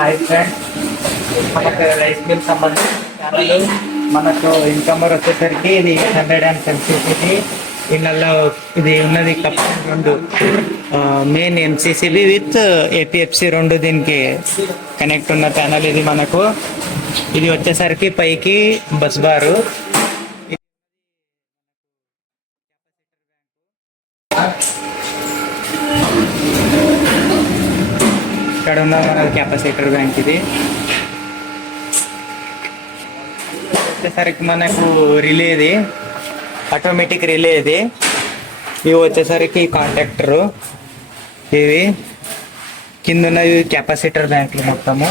Hi friends, మనకు rice mill సంబంధించిన channel. మనకు ఇన్కమర్ వచ్చేసరికి ఇది 810cc. ఇళ్ళల్లో ఇది ఉన్నది కప్ రెండు మెయిన్ ఎంసీసీబీ విత్ ఏపీఎఫ్సి రెండు దీనికి కనెక్ట్ ఉన్న ఛానల్ ఇది. మనకు ఇది వచ్చేసరికి పైకి బస్ బారు. ఇక్కడ ఉన్న కెపాసిటర్ బ్యాంక్ ఇది వచ్చేసరికి మనకు రిలేది ఆటోమేటిక్ రిలే ఇది. ఇవి వచ్చేసరికి కాంటాక్టరు, ఇవి కింద ఉన్నవి కెపాసిటర్ బ్యాంకులు మొత్తము.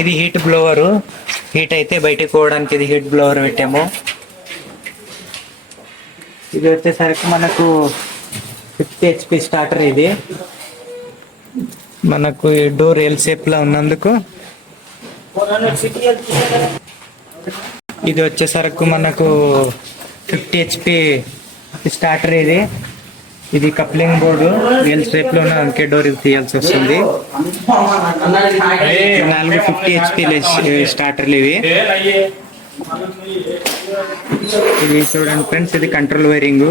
ఇది హీట్ బ్లోవరు, హీట్ అయితే బయటికి పోవడానికి ఇది హీట్ బ్లోవర్ పెట్టాము. ఇది వచ్చేసరికి మనకు 50 HP స్టార్టర్. ఇది మనకు డోర్ ఎల్ షేప్ లో ఉన్నందుకు ఇది వచ్చేసరికి మనకు 50 HP స్టార్టర్. ఇది కప్లింగ్ బోర్డు ఎల్ షేప్ లో ఉన్న అంకే డోర్ తీయాల్సి వస్తుంది. 4 50 HP స్టార్టర్లు ఇవి. ఇది చూడండి ఫ్రెండ్స్, ఇది కంట్రోల్ వైరింగ్.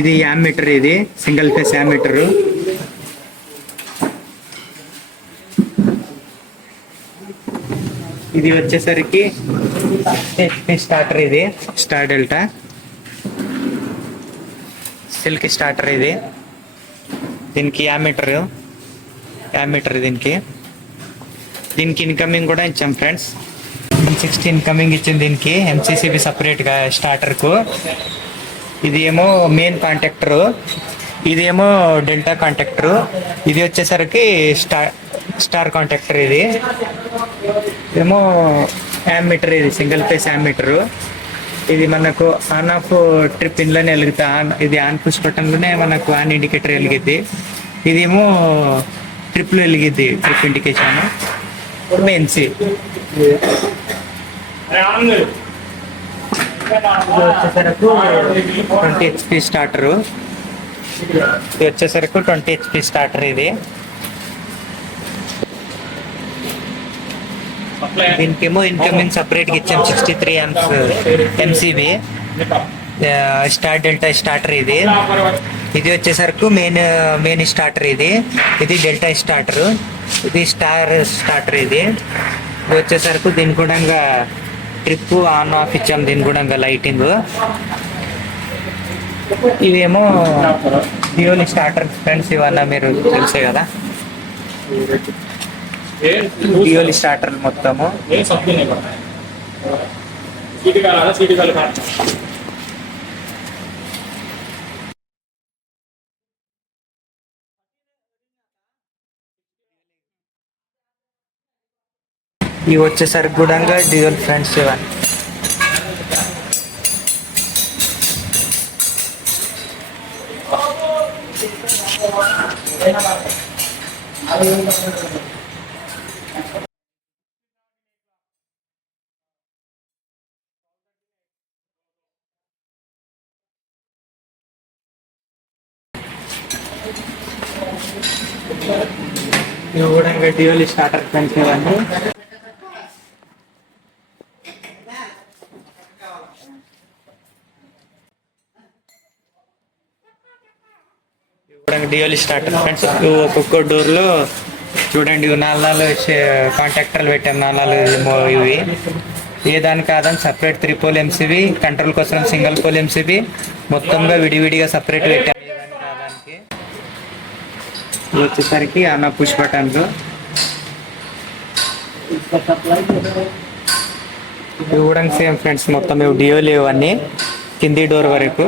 ఇది యామ్మీటర్, ఇది సింగిల్ ఫేస్ యామ్మీటర్. ఇది వచ్చేసరికి HP స్టార్టర్, ఇది స్టార్ డెల్టా సిల్క్ స్టార్టర్. ఇది దీనికి యామ్మీటర్ దీనికి ఇన్కమింగ్ కూడా ఇచ్చాం ఫ్రెండ్స్. 16 ఇన్కమింగ్ ఇచ్చింది దీనికి ఎంసీసీబీ సపరేట్గా స్టార్టర్కు. ఇది ఏమో మెయిన్ కాంటాక్టరు, ఇదేమో డెల్టా కాంటాక్టరు. ఇది వచ్చేసరికి స్టార్ కాంటాక్టర్. ఇది ఏమో యామ్మీటర్, ఇది సింగిల్ ఫేస్ యామ్మీటరు. ఇది మనకు ఆన్ ఆఫ్ ట్రిప్ ఇన్లోనే వెలుగుతా. ఇది ఆన్ పుష్ బటన్లోనే మనకు ఆన్ ఇండికేటర్ వెలిగిద్ది. ఇదేమో ట్రిప్లో వెలిగిద్ది, ట్రిప్ ఇండికేషన్. మెయిన్సీ వచ్చేసరికి 20 HP స్టార్టరు. ఇది వచ్చేసరికి 20 HP స్టార్టర్. ఇది దీనికేమో ఇన్కమింగ్ సపరేట్గా ఇచ్చాం 63 amps MCB star delta starter. ఇది వచ్చేసరికి మెయిన్ స్టార్టర్. ఇది డెల్టా స్టార్టర్, ఇది స్టార్ స్టార్టర్. ఇది వచ్చేసరికి దీని కూడా ట్రిప్ ఆన్ ఆఫ్ ఇచ్చాం. దీని కూడా లైటింగ్. ఇవేమో డ్యూయల్ స్టార్టర్ ఫ్రెండ్స్. ఇవన్నా మీరు తెలిసే కదా, డ్యూయల్ స్టార్టర్ మొత్తము. ఇవి వచ్చేసరికి కూడా డ్యూయల్ ఫ్రెండ్స్. ఇవన్నీ కూడా డ్యూయల్ స్టార్టర్ ఫ్రెండ్స్. ఇవన్నీ డ్యూయల్ స్టార్టర్ ఫ్రెండ్స్. ఒక్కొక్క డోర్లో చూడండి 4 కాంటాక్టర్లు పెట్టాం. 4 ఇవి ఏ దాని కాదని సపరేట్ 3 పోల్ ఎంసీబీ, కంట్రోల్ కోసం సింగిల్ పోల్ ఎంసీబీ, మొత్తంగా విడివిడిగా సపరేట్ పెట్టాం. కాదానికి వచ్చేసరికి అన్న పుష్ బటన్లు. ఇవి కూడా సేమ్ ఫ్రెండ్స్, మొత్తం ఇవి డ్యూయల్. ఇవన్నీ కింది డోర్ వరకు.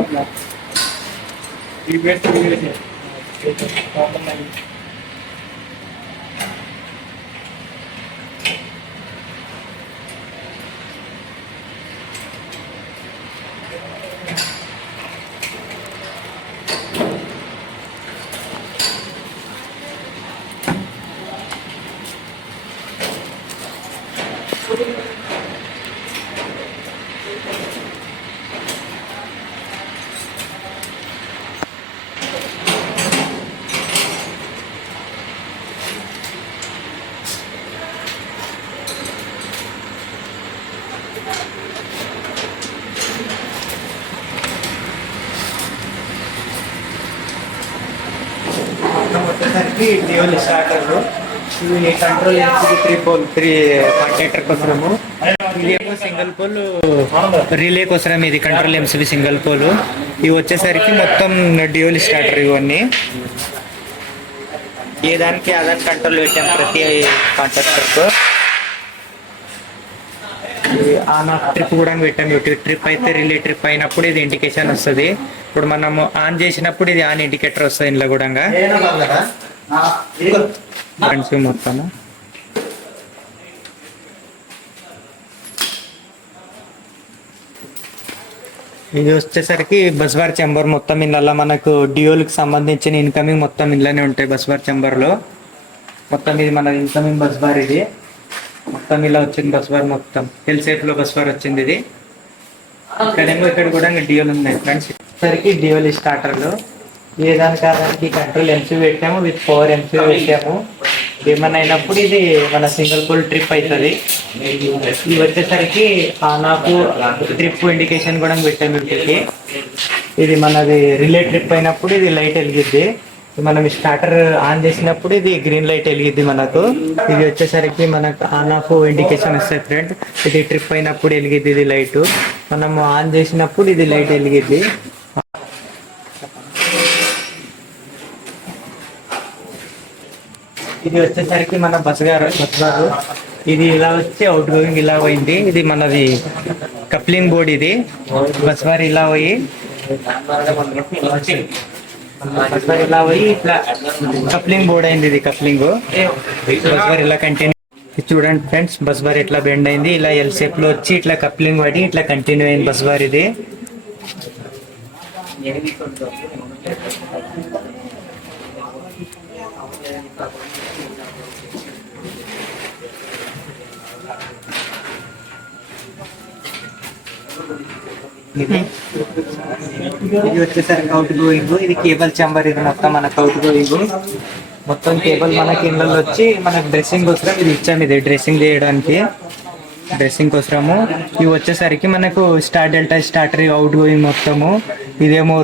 Dual starter. ఇవి కంట్రోల్ ఎంసీబీ త్రీ కాంటాక్టర్ కోసము. ఇదేమో సింగిల్ పోల్ రిలే కోసం, ఇది కంట్రోల్ ఎంసీబీ సింగిల్ పోల్. ఇవి వచ్చేసరికి మొత్తం డ్యూయల్ స్టార్టర్. ఇవన్నీ ఏ దానికి అదానికి కంట్రోల్ పెట్టాం ప్రతి కాంటాక్టర్తో. ఆన్ ఆఫ్ ట్రిప్ కూడా పెట్టాం. ట్రిప్ అయితే రిలే ట్రిప్ అయినప్పుడు ఇది ఇండికేషన్ వస్తుంది. ఇప్పుడు మనం ఆన్ చేసినప్పుడు ఇది ఆన్ ఇండికేటర్ వస్తుంది ఇందులో కూడా మొత్తం. ఇది వచ్చేసరికి బస్ బార్ చెంబర్. మొత్తం ఇందులో మనకు డ్యూయల్కి సంబంధించిన ఇన్కమింగ్ మొత్తం ఇందులోనే ఉంటాయి బస్ బార్ చెంబర్లో. మొత్తం ఇది మన ఇన్కమింగ్ బస్ బార్. ఇది మొత్తం ఇలా వచ్చింది బస్ బార్. మొత్తం ఎల్ షేప్ లో బస్ బార్ వచ్చింది ఇది. ఇక్కడేమో ఇక్కడ కూడా డ్యూయల్ ఉన్నాయి ఫ్రెండ్స్. సరికి డ్యూయల్ స్టార్టర్లు ఏ దానికి దానికి కంట్రోల్ ఎంసీ పెట్టాము, విత్ పవర్ ఎంసీ పెట్టాము. ఏమన్నా అయినప్పుడు ఇది మన సింగిల్ పోల్ ట్రిప్ అవుతుంది. ఇది వచ్చేసరికి నాకు ట్రిప్ ఇండికేషన్ కూడా పెట్టాము వీటికి. ఇది మనది రిలే ట్రిప్ అయినప్పుడు ఇది లైట్ వెలిగిద్ది. మనం స్టార్టర్ ఆన్ చేసినప్పుడు ఇది గ్రీన్ లైట్ వెలిగిద్ది మనకు. ఇది వచ్చేసరికి మనకు ఆన్ ఆఫ్ ఇండికేషన్ వస్తాయి ఫ్రెండ్. ఇది ట్రిప్ అయినప్పుడు వెలిగిద్ది ఇది లైట్. మనం ఆన్ చేసినప్పుడు ఇది లైట్ వెలిగిద్ది. ఇది వచ్చేసరికి మన బస్ గారు ఇది ఇలా వచ్చి అవుట్ గోయింగ్ ఇలా పోయింది. ఇది మనది కప్లింగ్ బోర్డ్. ఇది బస్ బార్ ఇలా పోయి ఇట్లా కప్లింగ్ బోర్డ్ అయింది. ఇది కప్లింగ్ బస్ బార్ ఇలా కంటిన్యూ. చూడండి ఫ్రెండ్స్, బస్ బార్ ఇట్లా బెండ్ అయింది. ఇలా ఎల్ షేప్ లో వచ్చి ఇట్లా కప్లింగ్ పడి ఇట్లా కంటిన్యూ అయింది బస్ బార్. ఇది ఇది వచ్చేసరికి అవుట్ గోయింగ్. ఇది కేబుల్ చెంబర్. ఇది మొత్తం మనకు అవుట్ గోయింగ్. మొత్తం కేబుల్ మనకి ఇళ్ళల్లో వచ్చి మనకు డ్రెస్సింగ్ కోసం ఇది ఇచ్చాము. ఇది డ్రెస్సింగ్ చేయడానికి, డ్రెస్సింగ్ కోసము. ఇవి వచ్చేసరికి మనకు star delta starter out going మొత్తము. ఇదేమో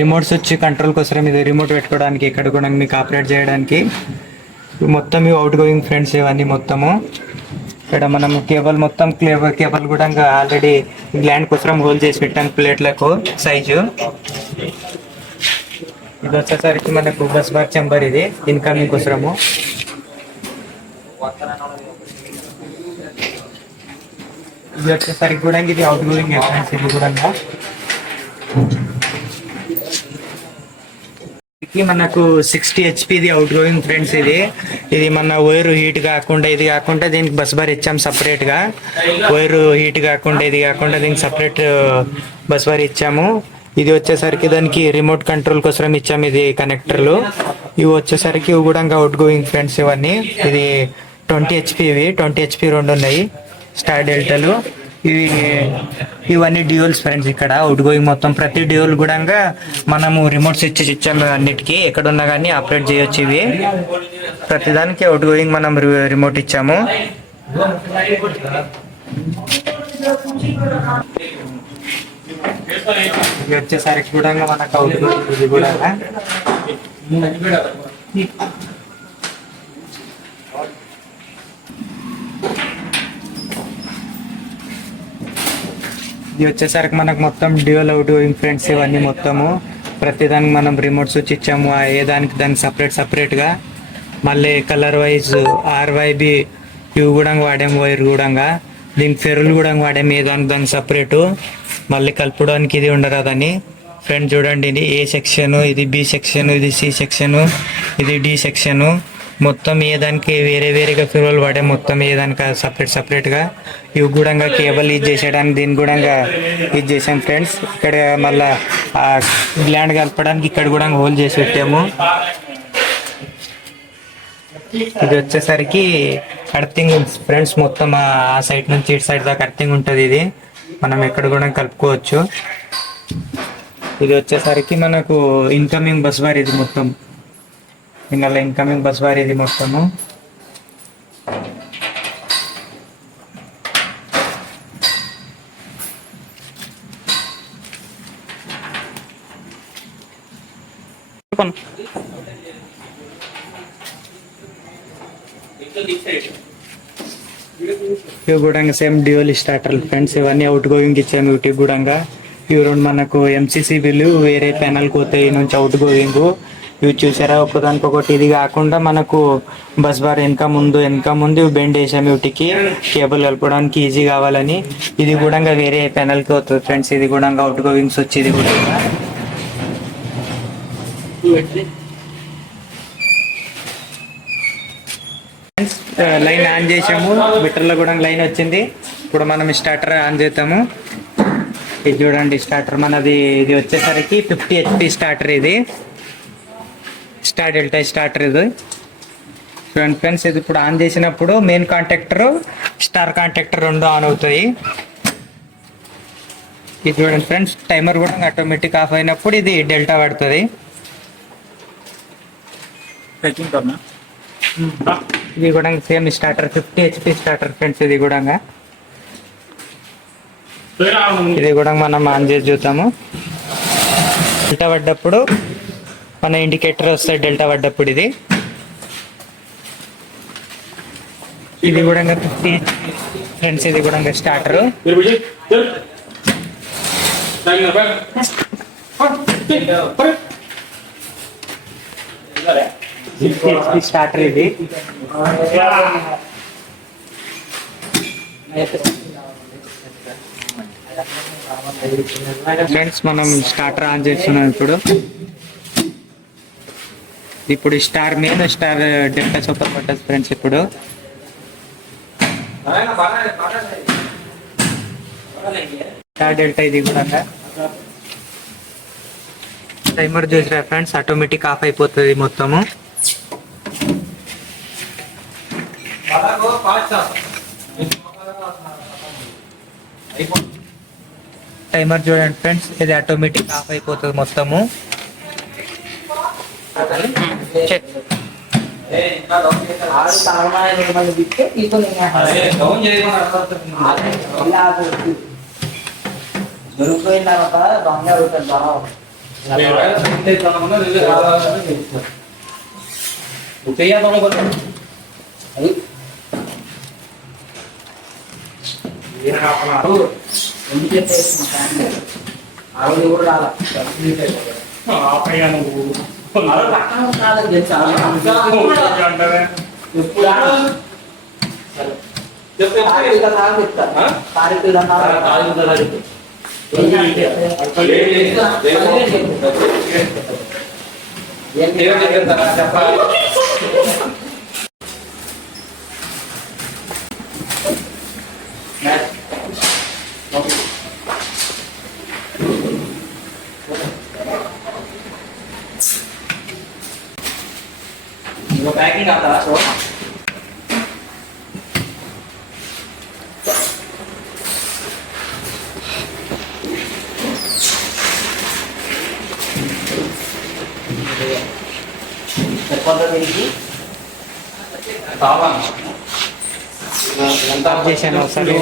రిమోట్స్ వచ్చి కంట్రోల్ కోసం. ఇది రిమోట్ పెట్టుకోవడానికి, ఇక్కడ కూడా మీకు ఆపరేట్ చేయడానికి. మొత్తం ఇవి అవుట్ గోయింగ్ ఫ్రెండ్స్. ఇవన్నీ మొత్తము ఇక్కడ మనం కేబుల్ మొత్తం కేబుల్ కూడా ఆల్రెడీ గ్లాండ్ కోసం హోల్ చేసి పెట్టాం ప్లేట్లకు సైజు. ఇది వచ్చేసరికి మనకు బస్ బార్ చెంబర్. ఇది ఇన్కమింగ్ కోసము. ఇది వచ్చేసరికి కూడా ఇది అవుట్ గోయింగ్ ఫ్రెండ్స్. ఇది కూడా మనకు 60 HP అవుట్ గోయింగ్ ఫ్రెండ్స్. ఇది మన వైర్ హీట్ కాకుండా ఇది కాకుండా దీనికి బస్ బార్ ఇచ్చాం సపరేట్ గా. వైర్ హీట్ కాకుండా ఇది కాకుండా దీనికి సపరేట్ బస్ బార్ ఇచ్చాము. ఇది వచ్చేసరికి దానికి రిమోట్ కంట్రోల్ కోసం ఇచ్చాము. ఇది కనెక్టర్లు. ఇవి వచ్చేసరికి ఇవి కూడా అవుట్ గోయింగ్ ఫ్రెండ్స్. ఇవన్నీ ఇది 20 HP. ఇవి 20 HP రెండు ఉన్నాయి స్టార్ డెల్టాలు. ఇవన్నీ డ్యూయల్స్ ఫ్రెండ్స్. ఇక్కడ అవుట్ గోయింగ్ మొత్తం ప్రతి డ్యూయల్ కూడా మనము రిమోట్స్ ఇచ్చాము. అన్నిటికీ ఎక్కడున్నా కానీ ఆపరేట్ చేయొచ్చు. ఇవి ప్రతిదానికి అవుట్ గోయింగ్ మనం రిమోట్ ఇచ్చాము. ఇది వచ్చేసరికి కూడా మనకు అవుట్ గోయింగ్. ఇది కూడా ఇది వచ్చేసరికి మనకు మొత్తం డ్యూయల్ అవుట్ గోయింగ్ ఫ్రెండ్స్. ఇవన్నీ మొత్తము ప్రతిదానికి మనం రిమోట్స్ వచ్చి ఇచ్చాము. ఏ దానికి దానికి సపరేట్గా. మళ్ళీ కలర్ వైజ్ RYB ఇవి కూడా వాడాము. వైర్ కూడా దీనికి ఫెరులు కూడా వాడాము. ఏ దానికి సపరేటు. మళ్ళీ కలుపుడానికి ఇది ఉండరాదని ఫ్రెండ్. చూడండి, ఇది A సెక్షన్, ఇది B సెక్షన్, ఇది C సెక్షను, ఇది D సెక్షను. మొత్తం ఏ దానికి వేరేగా ఫెరులు వాడే. మొత్తం ఏ దానికి సపరేట్గా. ఇవి కూడా కేబుల్ యూజ్ చేసేయడానికి దీన్ని కూడా యూజ్ చేసాం ఫ్రెండ్స్. ఇక్కడ మళ్ళీ గ్లాండ్ కలపడానికి ఇక్కడ కూడా హోల్ చేసి పెట్టాము. ఇది వచ్చేసరికి అర్థింగ్ ఫ్రెండ్స్. మొత్తం ఆ సైడ్ నుంచి ఇటు సైడ్ దాకా అర్థింగ్ ఉంటుంది. ఇది మనం ఎక్కడ కూడా కలుపుకోవచ్చు. ఇది వచ్చేసరికి మనకు ఇన్కమింగ్ బస్ బార్. ఇది మొత్తం ఇందులో ఇన్కమింగ్ బస్ బార్. ఇది మొత్తము ఇవి కూడా సేమ్ డ్యూయల్ స్టార్టర్ ఫ్రెండ్స్. ఇవన్నీ అవుట్ గోయింగ్ ఇచ్చాము వీటికి కూడా. ఇవి రెండు మనకు ఎంసీసీబీలు వేరే ప్యానల్ పోతాయి నుంచి అవుట్ గోయింగ్. ఇవి చూసారా ఒకదానికొకటి. ఇది కాకుండా మనకు బస్ బార్ వెనక ముందు బెండ్ వేసాము వీటికి కేబుల్ కలపడానికి ఈజీ కావాలని. ఇది కూడా వేరే ప్యానల్కి అవుతుంది ఫ్రెండ్స్. ఇది కూడా అవుట్ గోయింగ్స్ వచ్చేది కూడా. లైన్ ఆన్ చేసాము, మీటర్లో కూడా లైన్ వచ్చింది. ఇప్పుడు మనం స్టార్టర్ ఆన్ చేద్దాము. ఇది చూడండి స్టార్టర్ మనది. ఇది వచ్చేసరికి 50 HP స్టార్టర్. ఇది స్టార్ డెల్టా స్టార్టర్. ఇది చూడండి ఫ్రెండ్స్. ఇది ఇప్పుడు ఆన్ చేసినప్పుడు మెయిన్ కాంటాక్టర్ స్టార్ కాంటాక్టర్ రెండు ఆన్ అవుతాయి. ఇది చూడండి ఫ్రెండ్స్. టైమర్ కూడా ఆటోమేటిక్ ఆఫ్ అయినప్పుడు ఇది డెల్టా పడుతుంది. ఇది కూడా same starter 50 HP starter friends. ఇది కూడా మనం ఆన్ చేసి చూద్దాము. డెల్టా పడ్డప్పుడు మన ఇండికేటర్ వస్తుంది డెల్టా పడ్డప్పుడు. ఇది కూడా 50 ఫ్రెండ్స్. ఇది కూడా స్టార్టర్ స్టార్టర్. ఇది ఫ్రెండ్స్ మనం స్టార్టర్ ఆన్ చేస్తున్నాం ఇప్పుడు. Star main star delta super పట్టదు ఫ్రెండ్స్. ఇప్పుడు స్టార్ డెల్టా. ఇది కూడా టైమర్ చూసిరా ఫ్రెండ్స్, ఆటోమేటిక్ ఆఫ్ అయిపోతుంది మొత్తము. టైమర్ చూడండి ఫ్రెండ్స్, ఇది ఆటోమేటిక్ ఆఫ్ అయిపోతుంది మొత్తము. దొరికిపోయిన తర్వాత దొంగ ఆవిడ కూడా చెప్పాలి. पैकिंग आता है చేశాను ఒకసారి